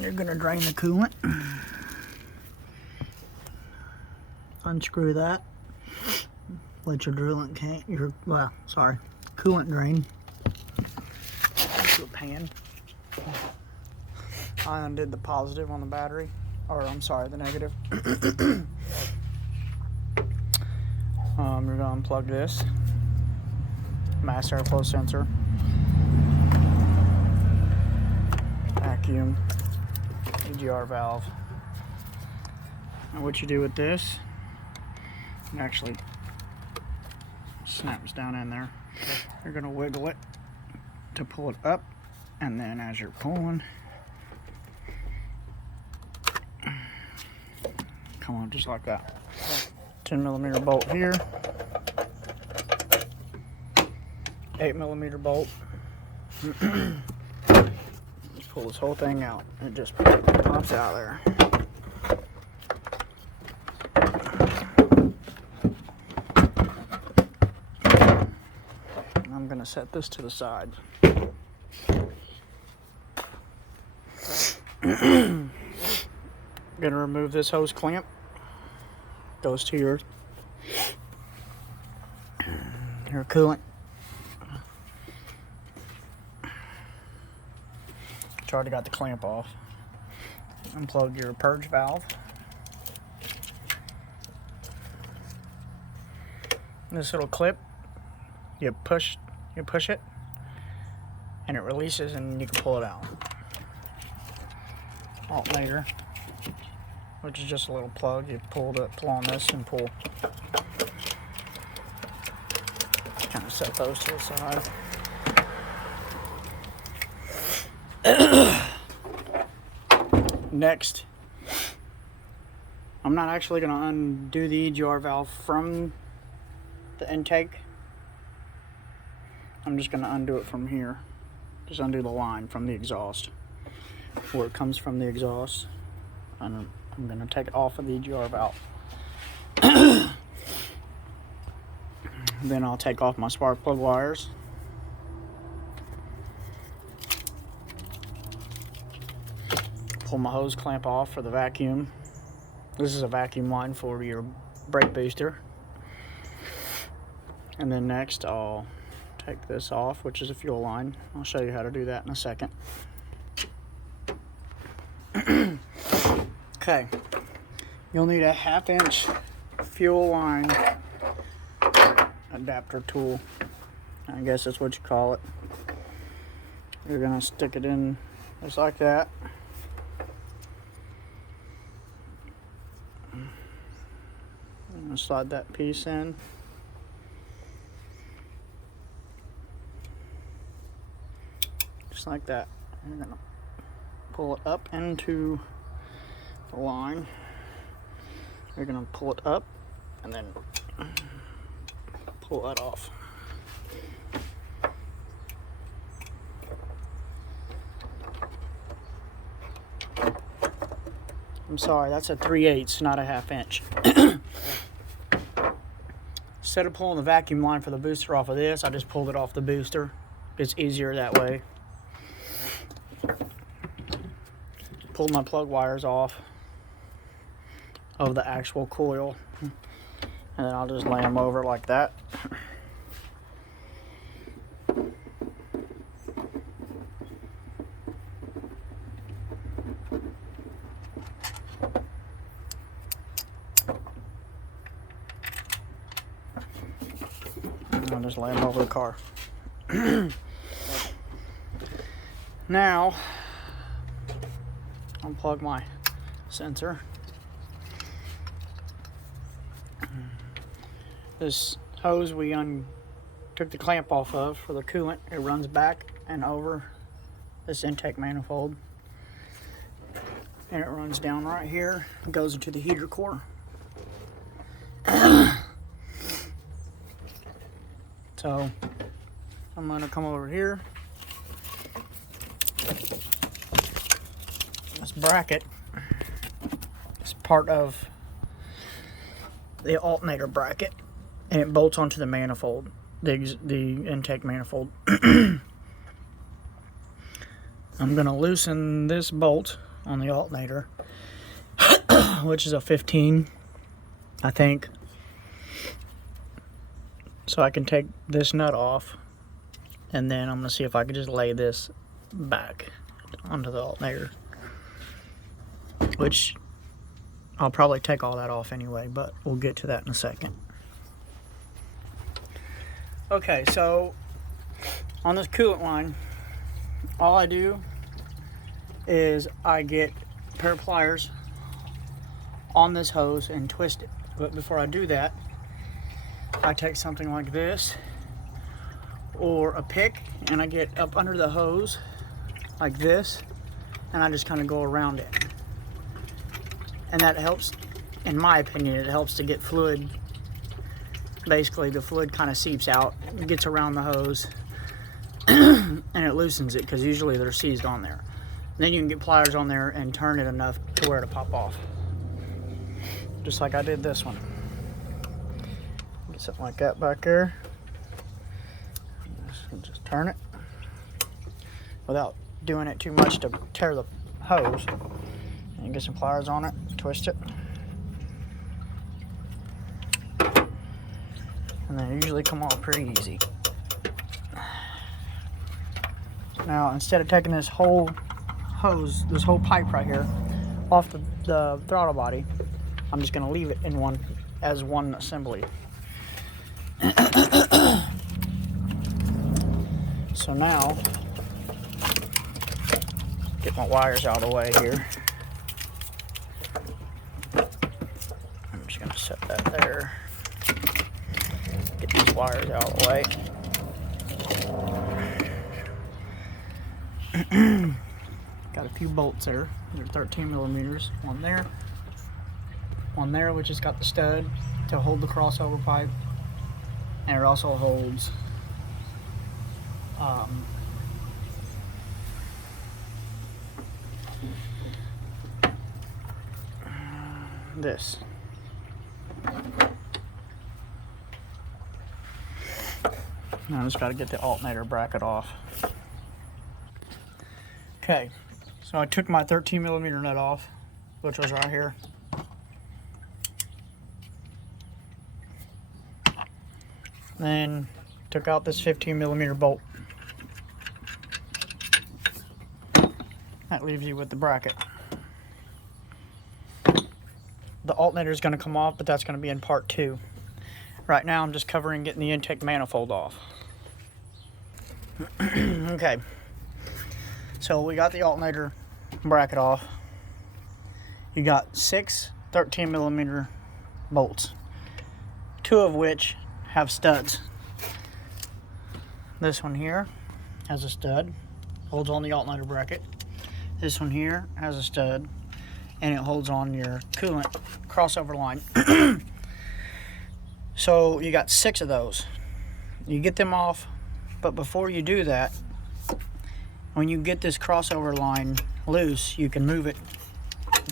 You're gonna drain the coolant. Unscrew that. Let your coolant drain into a pan. I undid the positive on the battery, or I'm sorry, the negative. You're gonna unplug this mass airflow sensor, vacuum, EGR valve. And what you do with this, it actually snaps down in there. You're gonna wiggle it to pull it up, and then as you're pulling, come on, just like that. 10mm bolt here, 8mm bolt. Just pull this whole thing out. It just pops out of there. I'm gonna set this to the side. Gonna remove this hose clamp. Goes to your coolant. It's already got the clamp off. Unplug your purge valve. This little clip, you push it, and it releases, and you can pull it out. Alternator, which is just a little plug. You pull on this and pull. Kind of set those to the side. Next, I'm not actually going to undo the EGR valve from the intake. I'm just going to undo it from here. Just undo the line from the exhaust, where it comes from the exhaust. And I'm going to take it off of the EGR valve. Then I'll take off my spark plug wires. Pull my hose clamp off for the vacuum. This is a vacuum line for your brake booster. And then next I'll take this off, which is a fuel line. I'll show you how to do that in a second. Okay, you'll need a 1/2-inch fuel line adapter tool. I guess that's what you call it. You're gonna stick it in just like that. I'm gonna slide that piece in. Just like that. You're gonna pull it up into the line. You're gonna pull it up and then pull that off. I'm sorry, that's a 3/8, not a 1/2 inch. Instead of pulling the vacuum line for the booster off of this, I just pulled it off the booster. It's easier that way. Pulled my plug wires off of the actual coil, and then I'll just lay them over like that. And I'll just lay them over the car. Now, unplug my sensor. This hose we took the clamp off of for the coolant. It runs back and over this intake manifold, and it runs down right here and goes into the heater core. So I'm going to come over here. This bracket is part of the alternator bracket, and it bolts onto the manifold, the intake manifold. I'm going to loosen this bolt on the alternator, which is a 15, I think. So I can take this nut off, and then I'm going to see if I can just lay this back onto the alternator, which I'll probably take all that off anyway, but we'll get to that in a second. Okay, so on this coolant line, all I do is I get a pair of pliers on this hose and twist it. But before I do that, I take something like this or a pick, and I get up under the hose like this, and I just kind of go around it. And that helps, in my opinion, it helps to get fluid. Basically, the fluid kind of seeps out, gets around the hose, and it loosens it, because usually they're seized on there. Then you can get pliers on there and turn it enough to where to pop off. Just like I did this one. Get something like that back there. Just turn it without doing it too much to tear the hose. And get some pliers on it, twist it. And they usually come off pretty easy. Now, instead of taking this whole hose, this whole pipe right here, off the throttle body, I'm just going to leave it in one assembly. So now, get my wires out of the way here. I'm just going to set that there. Get these wires out of the way. Got a few bolts there. They're 13 millimeters. One there, which has got the stud to hold the crossover pipe, and it also holds this. Now I just got to get the alternator bracket off. Okay, so I took my 13 millimeter nut off, which was right here. Then took out this 15 millimeter bolt. That leaves you with the bracket. The alternator is going to come off, but that's going to be in part 2. Right now I'm just covering getting the intake manifold off. Okay, so we got the alternator bracket off. You got 6 13 millimeter bolts, 2 of which have studs. This one here has a stud, holds on the alternator bracket. This one here has a stud, and it holds on your coolant crossover line. So you got 6 of those. You get them off, but before you do that, when you get this crossover line loose, you can move it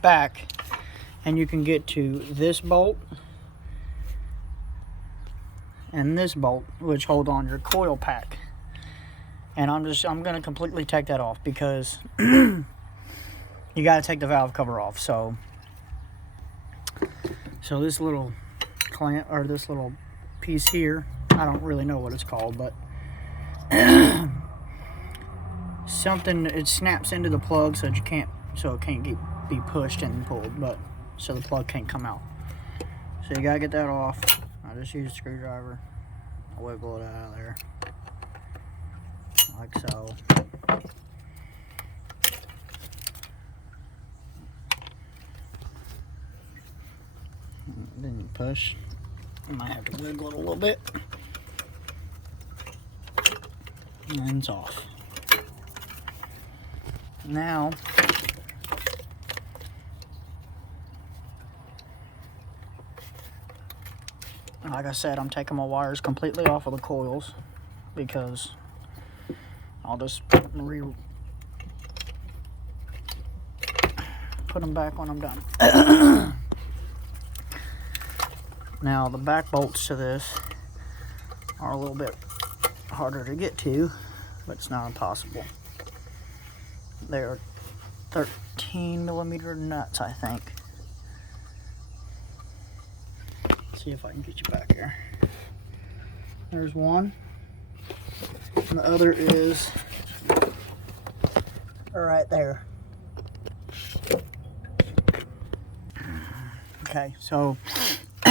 back, and you can get to this bolt and this bolt, which hold on your coil pack. And I'm going to completely take that off, because you got to take the valve cover off. So this little clamp, or this little piece here, I don't really know what it's called, but something, it snaps into the plug so that it can't be pushed and pulled, but so the plug can't come out. So you gotta get that off. I just use a screwdriver, I'll wiggle it out of there like so. Then you push. You might have to wiggle it a little bit. And then it's off. Now, like I said, I'm taking my wires completely off of the coils, because I'll just put them back when I'm done. Now, the back bolts to this are a little bit harder to get to, but it's not impossible. They're 13mm nuts, I think. Let's see if I can get you back here. There's one. And the other is right there. Okay, so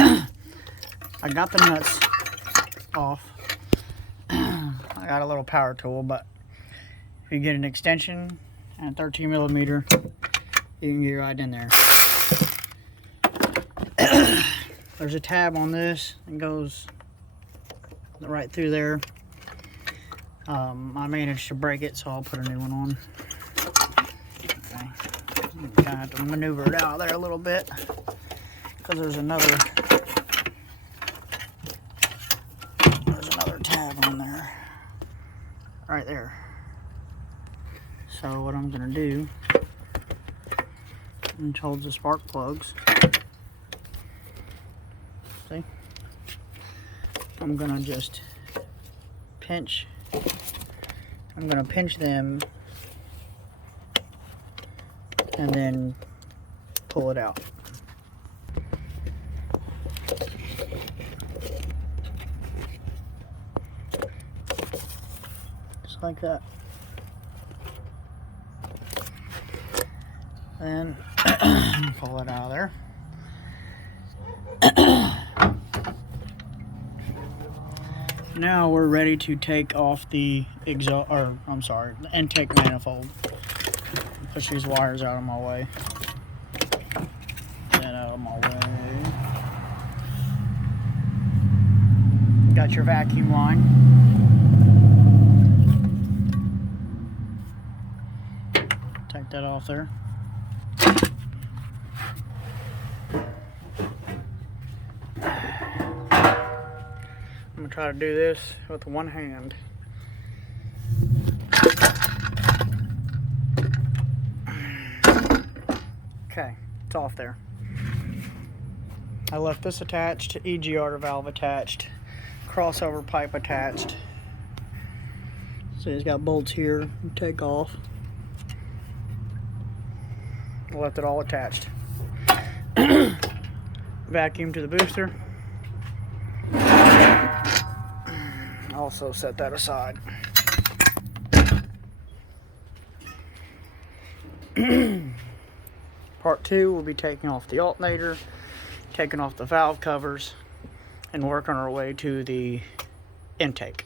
I got the nuts off. I got a little power tool, but if you get an extension and a 13mm, you can get right in there. There's a tab on this and goes right through there. I managed to break it, so I'll put a new one on. Okay. You kind of have to maneuver it out there a little bit because there's another tab on there, right there. So what I'm gonna do, which holds the spark plugs. See? I'm gonna just pinch. I'm gonna pinch them and then pull it out. Just like that. Then pull it out of there. Now we're ready to take off the exhaust, or I'm sorry, the intake manifold. Push these wires out of my way. Get out of my way. Got your vacuum line. Take that off there. I'm gonna try to do this with one hand. Okay, it's off there. I left this attached, EGR valve attached, crossover pipe attached. So it's got bolts here, you take off. I left it all attached. Vacuum to the booster. Also set that aside. Part 2, we'll be taking off the alternator, taking off the valve covers, and working our way to the intake.